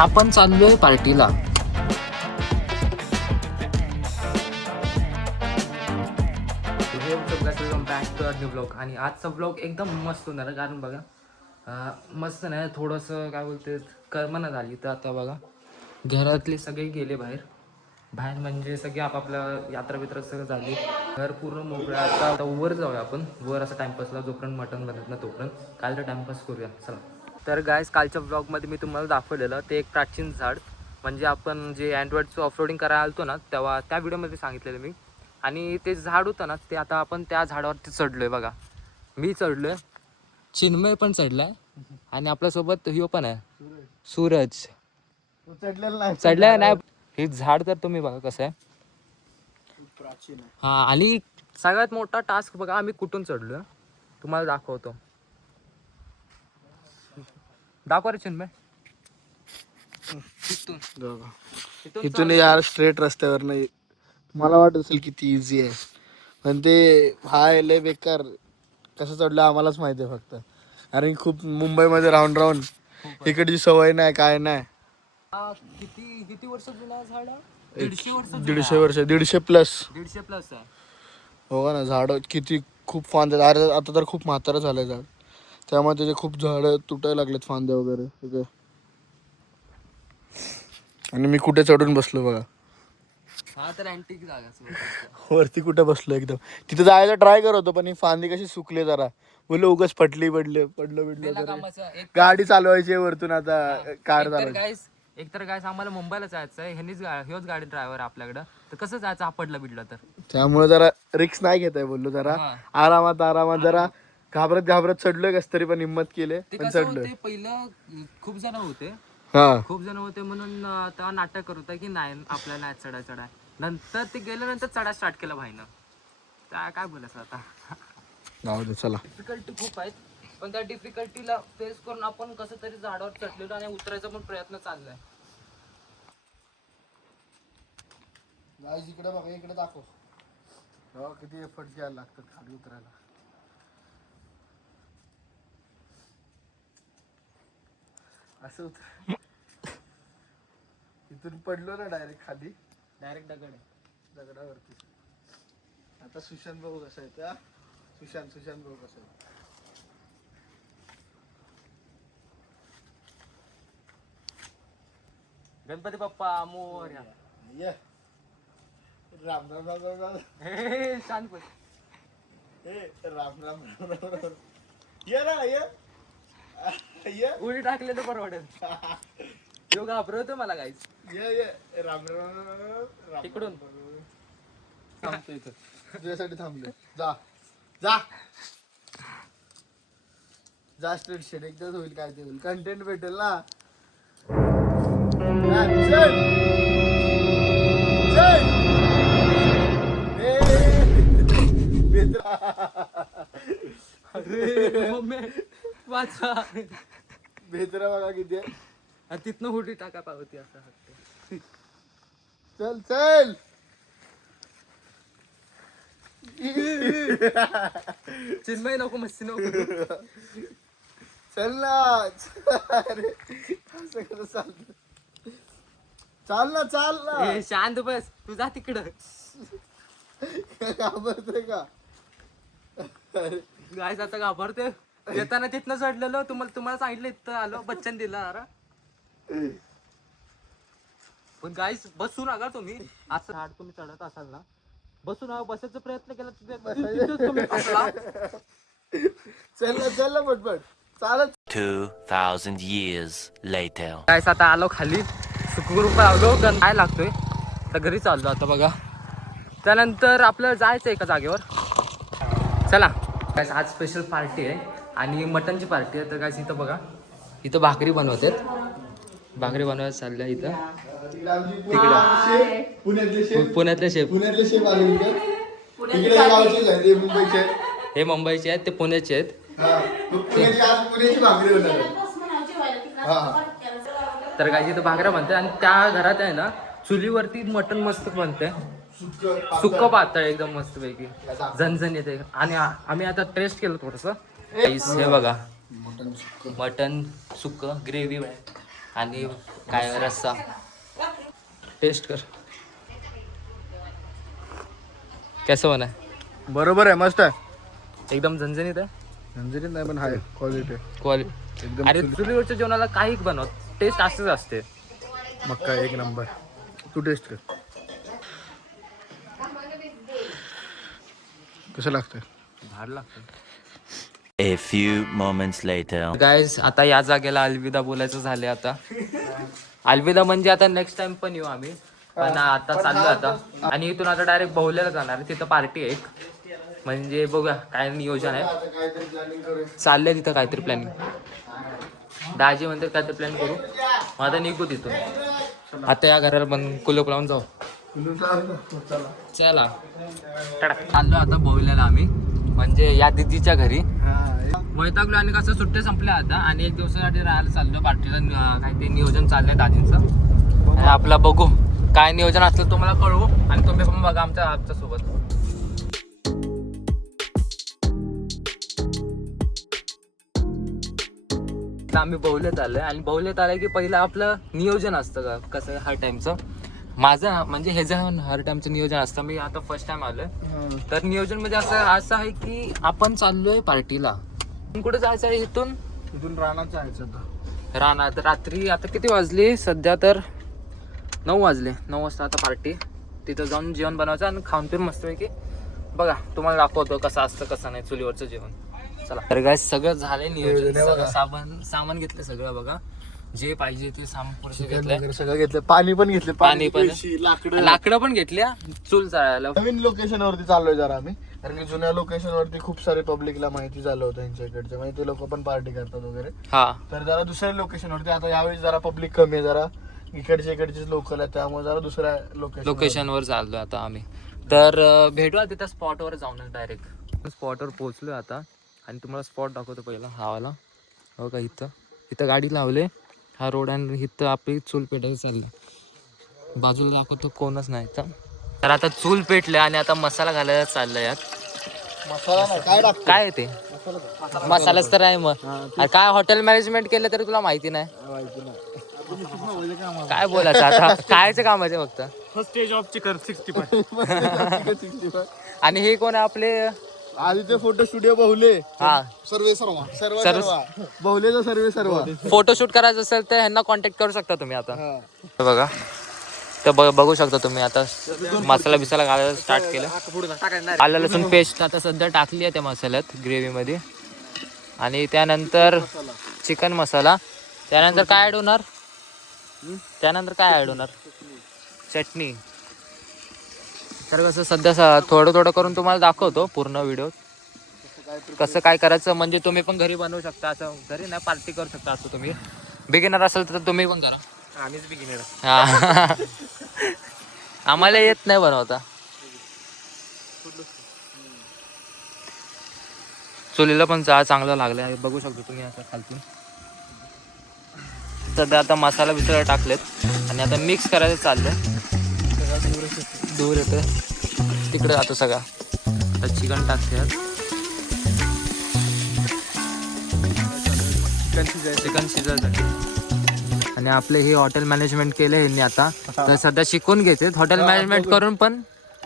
आपण चाललोय पार्टीला. Back to new blog. आणि आजचा ब्लॉग एकदम मस्त होणार आहे, कारण बघा मस्त नाही थोडंसं काय बोलते कर्मना झाली. तर आता बघा घरातले सगळे गेले बाहेर बाहेर म्हणजे सगळे आपापल्या यात्रा बित्रा सगळं झाली. घर पूर्ण मोकळं. आता वर जाऊया आपण, वर असं टाइमपासला, जोपर्यंत मटण बनत ना तोपर्यंत काल तर टाइमपास करूया चला. तर गायस कालच्या ब्लॉगमध्ये मी तुम्हाला दाखवलेलं ते एक प्राचीन झाड, म्हणजे आपण जे अँड्रॉइडचं ऑफरोडिंग करायला आलतो ना तेव्हा त्या व्हिडिओमध्ये सांगितलेलं मी. आणि ते झाड होतं ना ते आता आपण त्या झाडावरती चढलोय बघा. मी चढलोय, चिन्मय पण चढलाय आणि आपल्यासोबत ह्यो पण आहे सूरज. चढलाय नाही. हे झाड तर तुम्ही बघा कसं आहे प्राचीन आहे. हा. आणि सगळ्यात मोठा टास्क बघा आम्ही कुठून चढलोय तुम्हाला दाखवतो. दाखवा रे चिन्मय. इथून यार स्ट्रेट रस्त्यावर नाही. मला वाटत असेल किती इझी आहे, पण ते हाय लय बेकार. कसं चढलं आम्हालाच माहिती आहे फक्त, कारण खूप मुंबईमध्ये राहून राहून इकडची सवय नाही काय नाही. किती किती वर्ष जुना झाड आहे? 150 वर्ष जुना. 150 वर्ष, 150 प्लस. 150 प्लस आहे. हो ना, झाड किती खूप फांद्या. अरे आता तर खूप म्हातारं झालंय झाड, त्यामुळे त्याचे खूप झाडं तुटायला लागलेत, फांद्या वगैरे सगळं. आणि मी कुठे चढून बसलो बघा. हा तर अँटिक जागा. वरती कुठे बसलो एकदम. तिथे जायला ट्राय करत होतो, पण ही फांदी कशी सुकली जरा. बोललो उगाच पडलं बिडलं तर गाडी चालवायची वरतून, आता कार चालवायची. एकतर गायस आम्हाला मुंबईला जायचं आहे, ह्योच गाडी ड्रायव्हर आपल्याकडं. तर कसं जायचं पडलं बिडलं तर. त्यामुळे जरा रिक्स नाही घेत आहे. बोललो जरा आरामात जरा घाबरत चढलोय कस तरी, पण हिंमत केले पण चढलोय. पहिलं खूप जण होते, हा खूप जण होते म्हणून तेव्हा नाटक करत होता की नाही आपल्याला नाही चढाय. नंतर ते गेल्यानंतर चढा स्टार्ट केलं भाईनं. काय बोलायचं आता. जाऊ दे चला. डिफिकल्टी खूप आहेत, पण त्या डिफिकल्टीला फेस करून आपण कसं तरी झाडावर चढलेलो आणि उतरायचा पण प्रयत्न चाललाय. इकडे बघा, इकडे दाखव. हो किती एफर्ट घ्यायला लागतात खाली उतरायला. असं उतर. इथून पडलो ना डायरेक्ट खाली, डायरेक्ट दगडावरती. आता सुशांत भाऊ कसा आहे त्या, सुशांत भाऊ कसा आहे. गणपती बाप्पा मोरया. ये राम राम राम राम राम. शांत बस. राम राम राम राम. ये ना ये उडी टाकले तर परवडेल. तो घाबरवतो मला काहीच. ये राम राम राम. तिकडून थांबतो इथं तुझ्यासाठी थांबले. जा जा जा. स्ट्रीट शेड एकदाच होईल, काय ते होईल, कंटेंट भेटेल ना. चल चल. अरे मम्मी वाचा. बेतरा बघा किती आहे. तिथनं उडी टाका पावती असं वाटतं. चल चल. चिन्मय नको, मस्ती नको. चल ना. अरे असं कसं चालतं. चाल ना. शांत बस, तू जा तिकडं. घाबरतोय का. गायस आता घाबरते. येताना तिथनं चढलेलो, तुम्हाला सांगितलं इथं आलो, बच्चन दिला अरे. पण गायस बसू नका तुम्ही. असं झाड तुम्ही चढत असाल ना, बसू नका. बसायचा प्रयत्न केला तुम्ही फसला. चल ना पटपट चालत. 2000 years later. गायस आता आलो खाली, सुखरूप आलो. काय लागतोय तर घरी चाललो आता बघा. त्यानंतर आपल्याला जायचं एका जागेवर. चला गायस, आज स्पेशल पार्टी आहे आणि मटनची पार्टी आहे. तर गायस इथं बघा, इथं भाकरी बनवतात. भाकरी बनवायला चालल्या इथं. तिकडं पुण्यातले शेफ आले इकडे गावचेच आहेत, ते मुंबईचे आहेत. हे मुंबईचे आहेत, ते पुण्याचे आहेत. पुण्याची भाकरी बनवतात. तर काय इथं भाकऱ्या बनते आणि त्या घरात आहे ना चुलीवरती मटण मस्त बनते. सुक्क पातळ एकदम मस्त पैकी झणझण येते. आणि आम्ही आता टेस्ट केलं थोडस. हे बघा मटण सुक्क ग्रेव्ही आणि काय रस्सा टेस्ट कर कैसा बना है? बरोबर आहे, मस्त आहे. एकदम झणझणीत आहे झंझरीत नाही पण हाय क्वालिटी. क्वालिटी. एकदम अरे चुलीवरच्या जेवणाला काही बनव टेस्ट असंच असते. मग काय एक नंबर. तू टेस्ट कर कसं लागतं. भाड लागतं. A few moments later. Guys आता या जागेला अलविदा बोलायचं झाले. आता अलविदा म्हणजे आता नेक्स्ट टाइम पण येऊ आम्ही, पण आता चाललो आता. आणि इथून आता डायरेक्ट बहुल्याला जाणार आहे. तिथं पार्टी आहे एक, म्हणजे बघूया काय नियोजन आहे. चाललंय तिथं काहीतरी प्लॅनिंग. दाजी म्हणतात काहीतरी प्लॅन करू. मग आता निघू तिथून. आता या घराला पण कुलूप लावून जाऊ. चला चाललो आता बहुल्याला आम्ही, म्हणजे या दिदीच्या घरी. वैतागलो आणि कसं सुट्टे संपल्या आता आणि एक दिवसासाठी राहायला चाललो. पार्टीला काहीतरी नियोजन चाललंय दाजींचं. आपला बघू काय नियोजन असलं तुम्हाला कळवू आणि तुम्ही पण बघा आमच्या सोबत. आम्ही बहुल्यात आलोय आणि बहुल्यात आलंय की पहिलं आपलं नियोजन असतं का कसं हर टाइमचं. माझं म्हणजे हे जे हर टाइमचं नियोजन असतं. मी आता फर्स्ट टाइम आलोय, तर नियोजन म्हणजे असं आहे की आपण चाललोय पार्टीला. कुठे जायचं आहे इथून रानात जायचं होतं. रानात. रात्री आता किती वाजले सध्या, तर 9 वाजले. 9 वाजता आता पार्टी. तिथं जाऊन जेवण बनवायचं आणि खाऊन पिऊन मस्त पैकी बघा तुम्हाला दाखवतो कसं असतं कसं नाही चुलीवरचं जेवण. चला तर काय सगळं झालंय नियोजन. सगळं सामान घेतलं सगळं बघा, जे पाहिजे ते सामान पुरेसे घेतलंय. सगळं घेतलं. पाणी पण घेतलं. पाणी पण, लाकडं लाकडं पण घेतल्या चूल जाळायला. नवीन लोकेशन वरती चाललोय जरा आम्ही, कारण की जुन्या लोकेशन वरती खूप सारे पब्लिकला माहिती झालं होतं यांच्या इकडचे, म्हणजे ते लोक पण पार्टी करतात वगैरे. हा, तर जरा दुसऱ्या लोकेशन वरती आता यावेळी जरा पब्लिक कमी आहे, जरा इकडचे लोकल आहे, त्यामुळे जरा दुसऱ्या लोकेशनवर चाललोय आता आम्ही. तर भेटूया तिथं स्पॉटवर जाऊन डायरेक्ट. स्पॉटवर पोहोचलोय आता आणि तुम्हाला स्पॉट दाखवतो पहिला हा वाला. हो का, इथं गाडी लावले. हा रोड आणि इथं आपली चूल पेटायची चालली. बाजूला दाखवतो कोणच नाही इथं. तर आता चूल पेटले आणि आता मसाला घालायला चाललाय यात. मसाला काय टाकतो काय आहे ते मसालाच तर आहे. मग अरे काय हॉटेल मॅनेजमेंट केलं तरी तुला माहिती नाही काय बोलायचं आता. खायचं कामाचे फक्त. First stage of chicken 65. आणि हे कोण आहे आपले आदित्य फोटो स्टुडिओ बहुले. हा, सर्व बहुलेचा सर्व फोटोशूट करायचं असेल तर ह्यांना कॉन्टॅक्ट करू शकता तुम्ही. आता बघा तर बघू शकता तुम्ही. आता मसाला बिसाला घालायला स्टार्ट केलं. आलं लसूण पेस्ट आता सध्या टाकली आहे त्या मसाल्यात ग्रेव्हीमध्ये. आणि त्यानंतर चिकन मसाला. त्यानंतर काय ॲड होणार? चटणी. तर कसं सध्या थोडं करून तुम्हाला दाखवतो पूर्ण व्हिडिओ कसं काय करायचं. म्हणजे तुम्ही पण घरी बनवू शकता. असं घरी नाही पार्टी करू शकता. असं तुम्ही बिगिनर असेल तर तुम्ही पण करा. आम्हीच बिगिनर. हा आम्हाला येत नाही बनवता. चुलीला पण चांगलं लागलं बघू शकतो तुम्ही आता खालतून. सध्या आता मसाला बिसाला टाकलेत आणि आता मिक्स करायचं चाललंय. दूर येतोय तिकडे जातो सगळा. आता चिकन टाकते. चिकन शिजत आणि आपले हे हॉटेल मॅनेजमेंट केलं ह्यांनी आता. तर सध्या शिकून घेते हॉटेल मॅनेजमेंट करून पण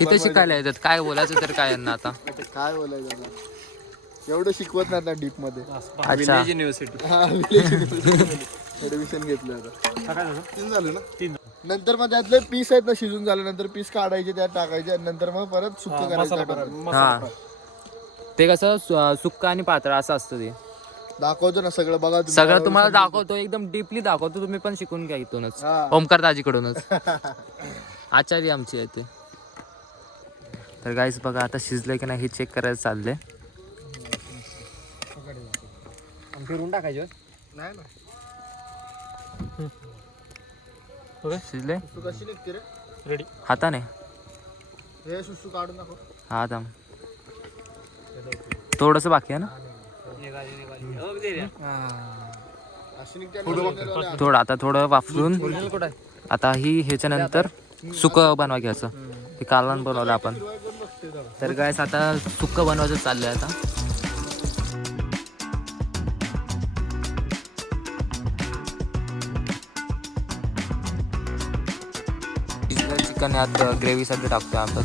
इथे शिकायला येतात. काय बोलायचं तर काय यांना आता काय बोलायचं एवढं शिकवत नाही ना डीप मध्ये. अच्छा, युनिव्हर्सिटी. ऍडमिशन घेतलं आता. 3 झालं ना. 3 नंतर मग त्यातले पीस आहेत ना शिजून झाल्यानंतर पीस काढायचे त्यात टाकायचे आणि नंतर मग परत सुक्क करायचं. हा ते कसं सुक्क आणि पातळ असं असतं. ते दाखवतो ना सगळं बघा. सगळं तुम्हाला दाखवतो. एकदम डीपली दाखवतो. तुम्ही पण शिकून घ्या इथूनच. ओमकार दाजीकडूनच. आचार्य आमची आहे ते. तर गाईस बघा आता शिजलंय की नाही हे चेक करायला चाललंय. फिरून टाकायचं नाही ना. शिजले तू कशी निघते रे? रेडी. हाताने. हे सुसू काढून दाखव. हा थांब थोडस बाकी आहे ना. अशी निघते. थोडं आता थोडं वाफरून आता ही ह्याच्यानंतर सुक बनवा घ्यायचं. ते कालवण बनवलं आपण. तर गाईस आता सुक्क बनवायचं चाललंय आता. चिकन यात ग्रेव्हीसाठी टाकतो आपण.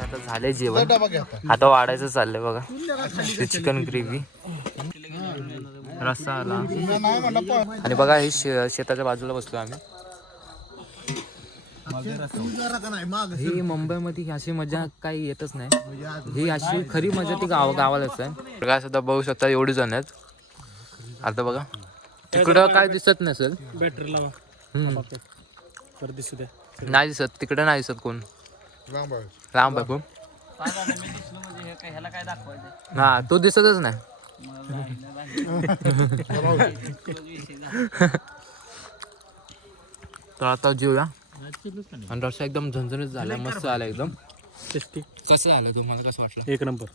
आता झाले जेवण, डबा घ्या आता. आता वाढायचं चाललंय बघा. ते चिकन ग्रेव्ही, रस्सा आला नाही म्हणलं पण. आणि बघा हे शेताच्या बाजूला बसलो आम्ही. ही मुंबईमध्ये अशी मजा काही येतच नाही. ही अशी खरी मजा ती गावालाच आहे. बघा सुद्धा बघू शकता एवढी जण आहेत. आता बघा तिकडं काय दिसत नसेल, बॅटरी लावा परत दिसू द्या. नाही दिसत तिकडं, नाही दिसत कोण, लांब आहे. लांब आहे खूप. हा तो दिसतच नाही. तर आता जेवूया. आणि रस्सा एकदम झणझणीत झाला, मस्त आला एकदम. टेस्टी कसं आलं तुम्हाला, कसं वाटलं? एक नंबर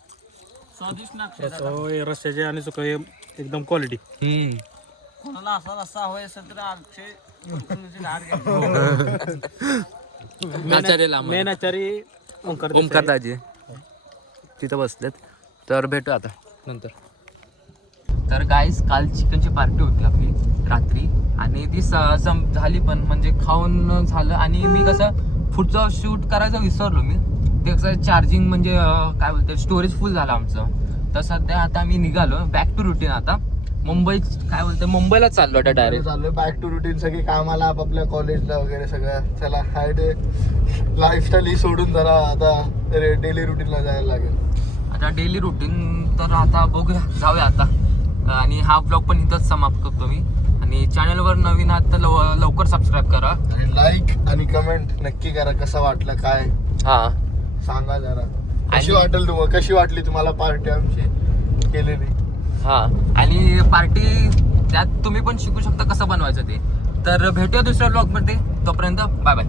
रस्त्याचे आणि सुका एकदम क्वालिटी. मेन आचारी ओमकार दाजी तिथं बसलेत. तर भेटू आता नंतर. तर गाईस काल चिकनची पार्टी होती आपली रात्री, आणि ती झाली पण, म्हणजे खाऊन झालं. आणि मी कसं पुढचं शूट करायचं विसरलो मी. ते कसं चार्जिंग म्हणजे काय बोलते स्टोरेज फुल झालं आमचं. तर सध्या आता मी निघालो बॅक टू रुटीन. आता मुंबई काय बोलते मुंबईला चाललो आता डायरेक्ट. चाललोय बॅक टू रुटीन. सगळी कामाला आपापल्या कॉलेजला वगैरे सगळं. चला हाय डे लाईफस्टाईल ही सोडून जरा आता डेली रुटीनला जायला लागेल. आता डेली रुटीन. तर आता बघूया, जाऊया आता. आणि हा ब्लॉग पण इथंच समाप्त करतो मी. आणि चॅनलवर नवीन आहात तर लवकर सबस्क्राईब करा आणि लाईक आणि कमेंट नक्की करा. कसं वाटलं काय हा सांगा जरा. कशी वाटली तुम्हाला पार्टी आमची केलेली. हा, आणि पार्टी त्यात तुम्ही पण शिकू शकता कसं बनवायचं ते. तर भेटूया दुसऱ्या ब्लॉगमध्ये. तोपर्यंत बाय बाय.